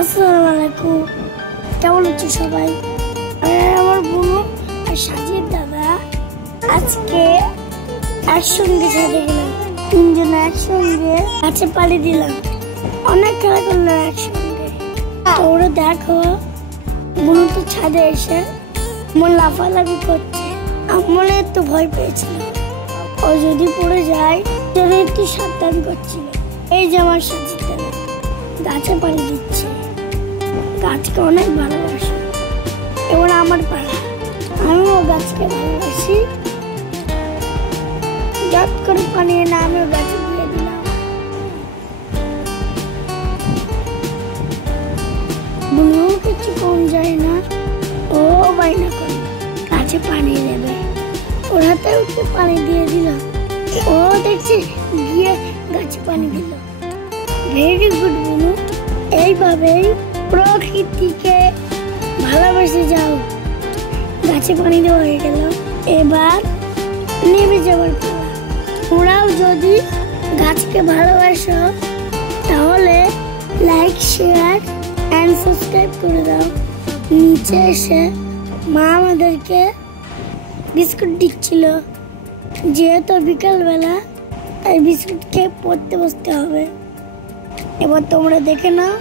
আসসালামু আলাইকুম, কেমন আছো সবাই? আমার বোন আর সাজির দাদা আজকে একসঙ্গে ছাদে গেলাম। তিনজন একসঙ্গে গাছে পানি দিলাম, অনেক খেলা করলাম একসঙ্গে। তোমরা দেখো, বোন তো ছাদে এসে আমার লাফালাফি করছে। আমার একটু ভয় পেয়েছিল, ও যদি পড়ে যায় যেন একটু সাবধান করছিল। এই যে আমার সাজির দাদা গাছে পানি দিচ্ছে, গাছকে অনেক ভালোবাসে। এবার আমার পালা, আমিও গাছকে ভালোবাসি। জট করে পানি এনে আমিও গাছে দিয়ে দিলাম। বুনিও কিছু কম যায় না, ও বাইনা করে গাছে পানি দেবে। ওর হাতে উঠে পানি দিয়ে দিলাম, ও দেখছি গিয়ে গাছে পানি দিল। ভেরি গুড বুনু, এইভাবেই প্রকৃতিকে ভালোবেসে যাও। গাছে পানি দেওয়া হয়ে গেল, এবার নেমে যাওয়ার পালা। তোমরাও যদি গাছকে ভালোবাসো তাহলে লাইক, শেয়ার এন্ড সাবস্ক্রাইব করে দাও। নিচে এসে মা আমাদেরকে বিস্কুট দিচ্ছিল, যেহেতু বিকালবেলা তাই বিস্কুট খেয়ে পড়তে বসতে হবে। এবার তোমরা দেখে নাও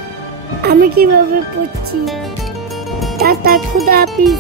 আমি কিভাবে পড়ছি। টাটা, খুদা হাফিজ।